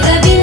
Красиво